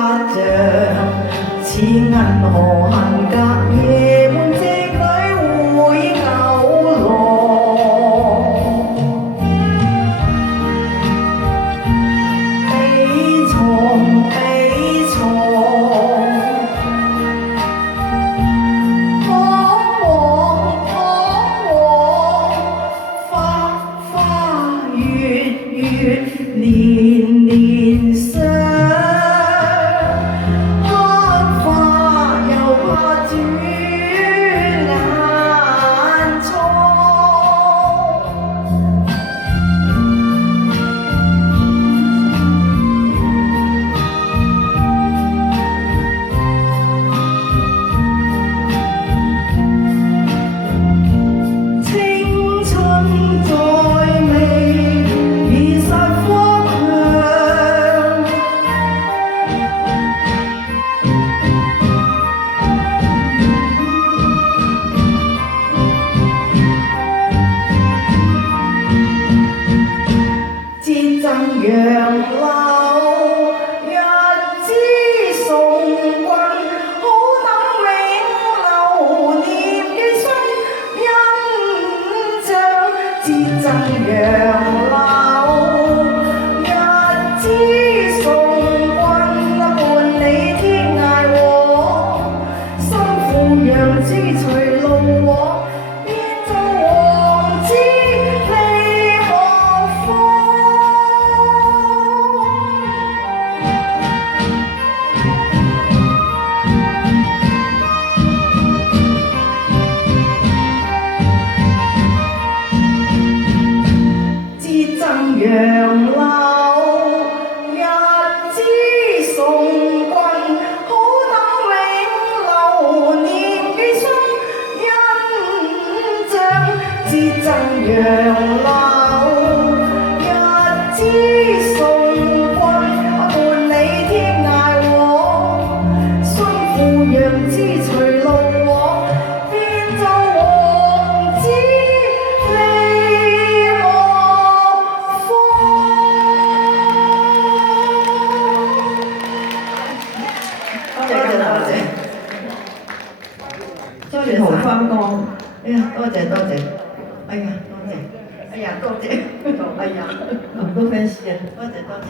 像似銀河行隔夜半織女會勾羅，悲愴悲愴，彷徨彷徨，花花月月年年想。楊柳日之送君，好等永流念寄信，印象節贈楊柳日之送君，伴你天涯往，心付楊枝隨路往。楊柳日之送君，好等永流念寄信，印象節贈楊柳日之送君，伴你天涯往，心付楊枝隨路往。多謝桃花江，哎呀，多謝多謝，哎呀多謝，哎呀多謝，哎呀，咁多 fans 啊，多謝多謝。